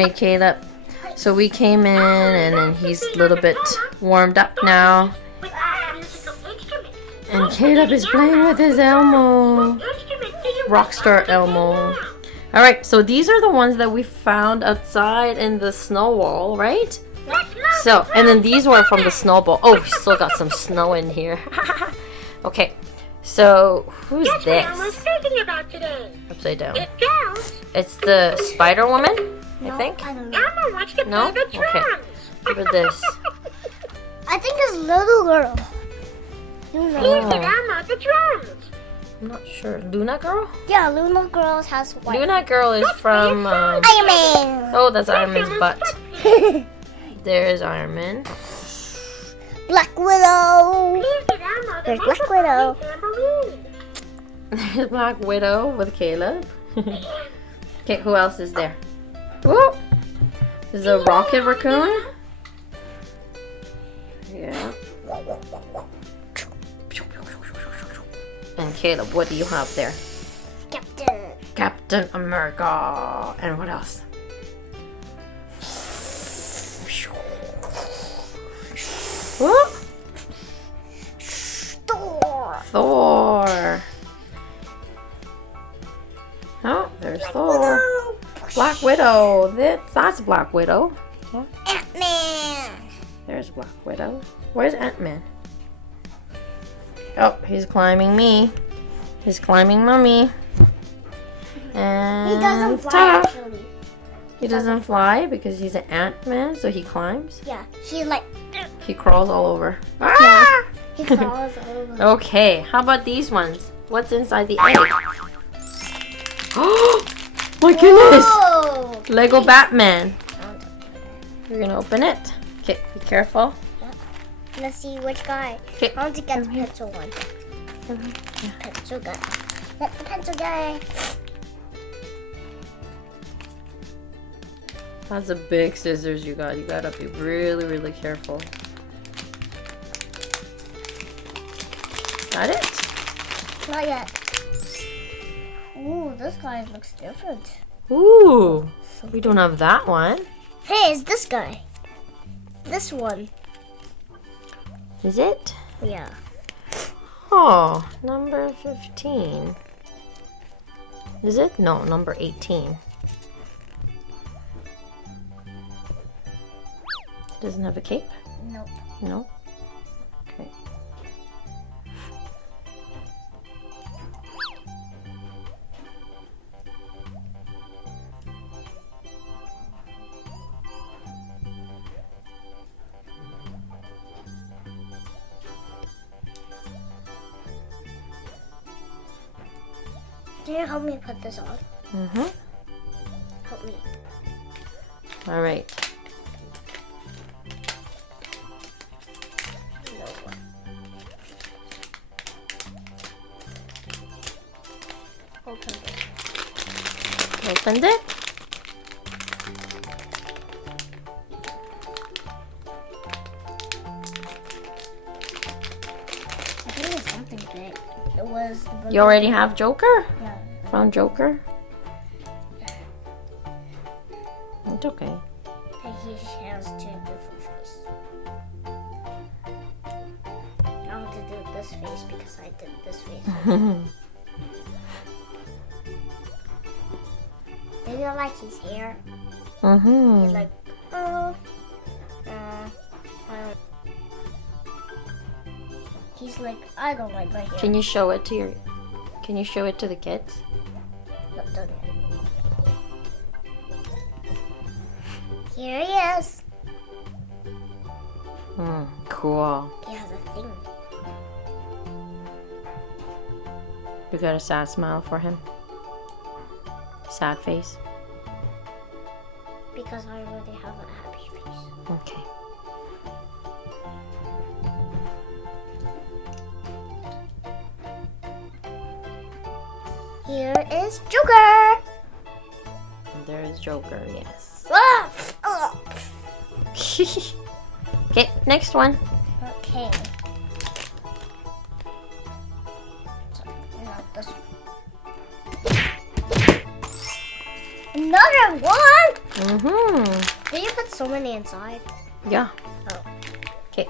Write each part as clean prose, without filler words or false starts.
Alright, Caleb. So we came in and then he's a little bit warmed up now. And Caleb is playing with his Elmo. Rockstar Elmo. Alright, so these are the ones that we found outside in the snow wall, right? So, and then these were from the snowball. Oh, we still got some snow in here. Okay, so who's this? Upside down. It's the Spider Woman, I think. No? Okay. What about this? I think it's little girl. Oh. I'm not sure. Luna Girl? Yeah, Luna Girl has white. Luna Girl is from Iron Man. oh, that's Iron Man's butt. There's Iron Man. Black Widow. There's Black Widow. There's Black Widow with Caleb. Okay, who else is there? Whoa! There's a Rocket Raccoon. Yeah. And Caleb, what do you have there? Captain. Captain America. And what else? What? Thor. Oh, there's Thor. Black Widow. That's Black Widow. Yeah. Ant-Man. There's Black Widow. Where's Ant-Man? Oh, he's climbing me. He's climbing Mommy. And He doesn't fly actually. He doesn't fly because he's an Ant-Man, so he climbs. Yeah, he's like. He crawls all over. Yeah, Ah! he crawls over. Okay, how about these ones? What's inside the egg? Oh my goodness! Whoa. Lego Batman. You're gonna open it. Okay, be careful. Let's see which guy. Okay. I want to get the pencil one. Pencil guy. Get the pencil guy. That's a big scissors you got. You gotta be really, really careful. Got it? Not yet. Ooh, this guy looks different. Ooh, we don't have that one. Hey, it's this guy. This one. Is it? Yeah. Oh, number 15. Is it? No, number 18. Doesn't have a cape? Nope. No? Okay. Can you help me put this on? Mm-hmm. Help me. All right. No. Open it. Opened it. I think it's something big. It was. You already have Joker? Yeah. Found Joker? It's okay. And he has two different faces. I want to do this face because I did this face. Do you like his hair? Mm-hmm. He's like, he's like, I don't like my hair. Can you show it to your? Can you show it to the kids? Not done yet. Here he is. Cool. He has a thing. You got a sad smile for him? Sad face? Because I already have a happy face. Okay. Here is Joker. There is Joker, yes. Ah! Okay, next one. Okay. So, not this one. Another one? Mm-hmm. Did you put so many inside? Yeah. Oh. Okay.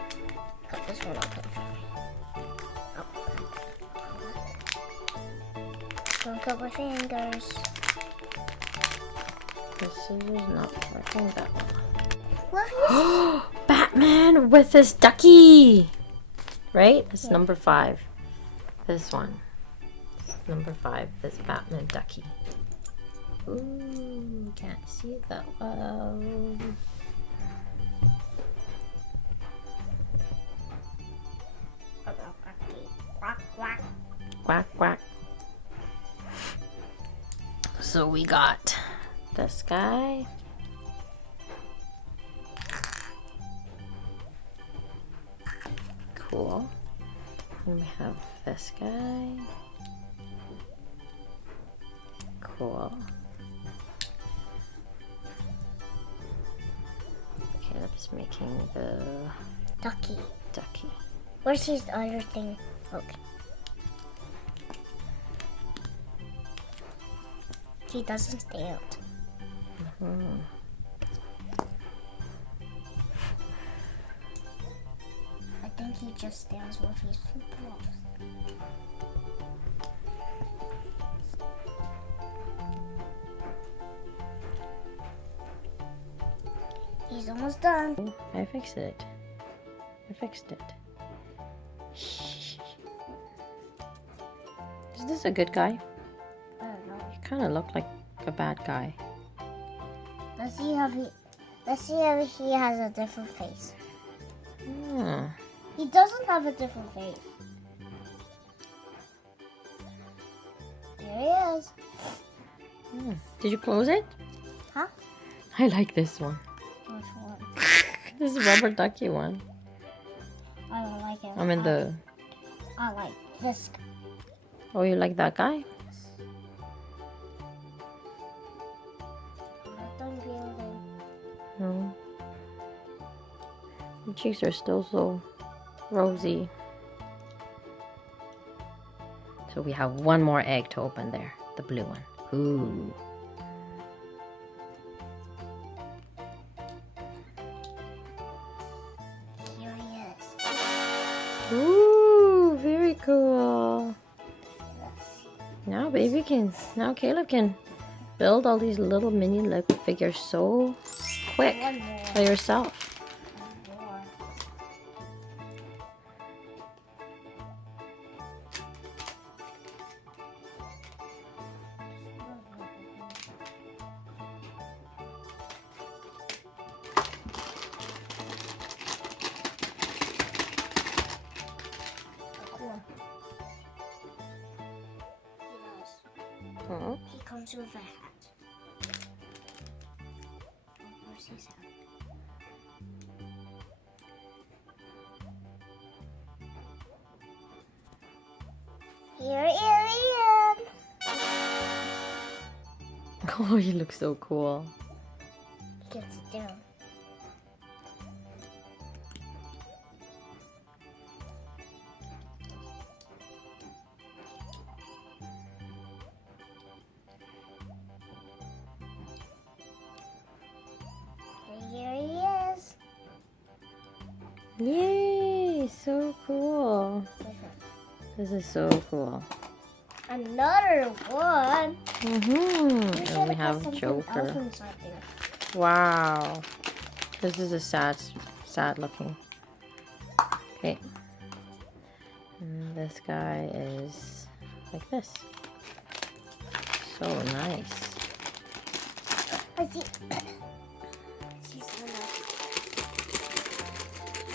Cut this one open for me. Oh. Don't cut my fingers. The scissors not working that well. What? Batman with his ducky! Right? It's number 5. This one. It's number 5. This Batman ducky. Ooh, can't see it that well. Quack, quack. Quack, quack. So we got this guy. Cool. And we have this guy. Cool. Caleb's making the Ducky. ducky. Where's his other thing? Okay. He doesn't stand. Mm-hmm. I think he just stands with his feet closed. He's almost done. I fixed it. I fixed it. Is this a good guy? I don't know. He kind of looked like a bad guy. Let's see if he has a different face. Hmm. He doesn't have a different face. There he is. Hmm. Did you close it? Huh? I like this one. Which one? This rubber ducky one. I don't like it. I mean the... I like this. Oh, you like that guy? Let them building. No. Your cheeks are still so rosy. So we have one more egg to open there. The blue one. Ooh. Here he is. Ooh, very cool. Let's see. Now Caleb can build all these little mini Lego figures so quick One more. by yourself. One more. Cool. Hmm. He comes with a hat. Oh, where's his hat? Here he is. Oh, you look so cool. He gets it down. Here he is. Yay! So cool. Which one? This is so cool. Another one. Mm-hmm. should And we have have something Joker. else inside there. Wow. This is a sad looking. Okay. And this guy is like this. So nice. I see. See someone else.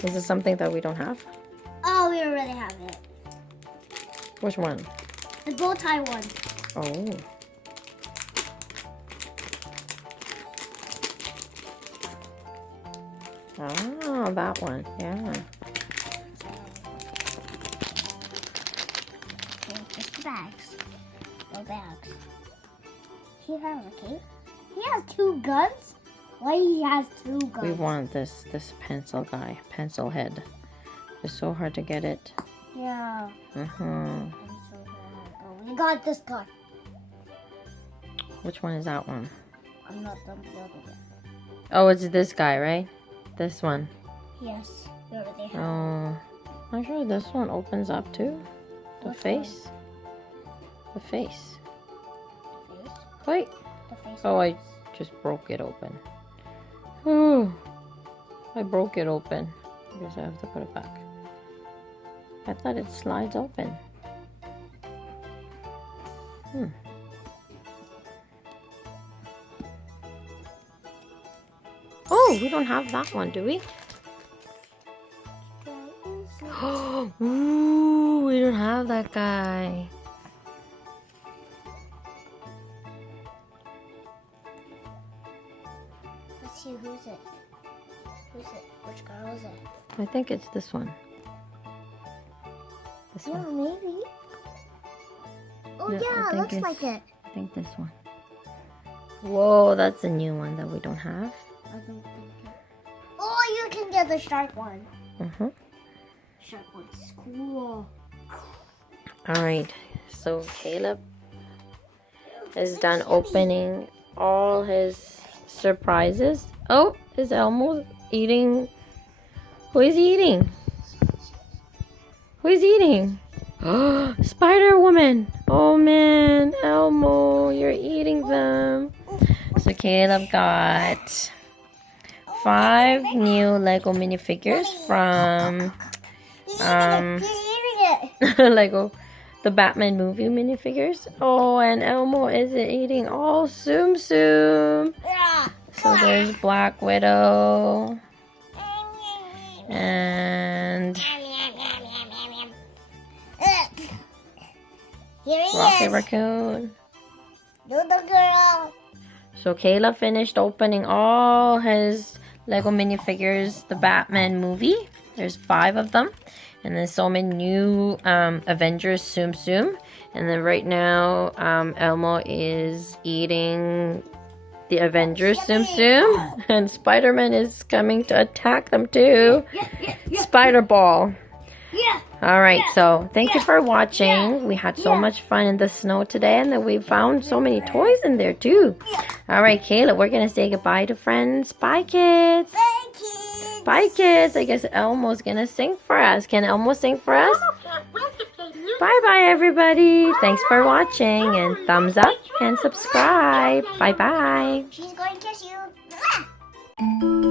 Is this something that we don't have? Oh, we already have it. Which one? The bow tie one. Oh. Oh, that one. Yeah. Okay, just the bags. No bags. He has a cape. He has 2 guns? Why he has 2 guns? We want this pencil guy, pencil head. It's so hard to get it. Yeah. Mm-hmm. Oh, we got this guy. Which one is that one? I'm not done building it. Oh, it's this guy, right? This one. Yes, you already have. Oh, I'm sure this one opens up too. The Which face. The face. one? Face? Wait. The face. Oh, I just broke it open. Oh, I broke it open. I guess I have to put it back. I thought it slides open. Oh, we don't have that one, do we? Ooh, we don't have that guy. Let's see, who's it? Who's it? Which girl is it? I think it's this one. This Yeah, one. maybe. Oh Yeah, I yeah, it think looks it's- like it. I think this one. Whoa, that's a new one that we don't have. I don't think it. Oh, you can get the shark one. Shark one's cool. All right, so Caleb is done opening all his surprises. Oh, is Elmo eating? Who is he eating? Who is eating? Spider Woman. Oh man, Elmo, you're eating them. So Caleb got 5 new Lego minifigures from You're eating it. Lego, the Batman movie minifigures. Oh, and Elmo is eating all Tsum Tsum. Yeah. So there's Black Widow and Here he Rocky is. Raccoon. Little girl. So Kayla finished opening all his Lego minifigures, the Batman movie. There's 5 of them. And then so many new Avengers Tsum Tsum. And then right now, Elmo is eating the Avengers Tsum Tsum. And Spider-Man is coming to attack them too. Spider Ball. Yeah. All right, so thank you for watching. We had so much fun in the snow today, and then we found so many toys in there too. All right, Kayla, we're gonna say goodbye to friends. Bye, kids. Bye, kids. Bye, kids. I guess Elmo's gonna sing for us. Can Elmo sing for us? Bye-bye, everybody. Thanks for watching, and thumbs up and subscribe. Bye-bye. She's going to kiss you.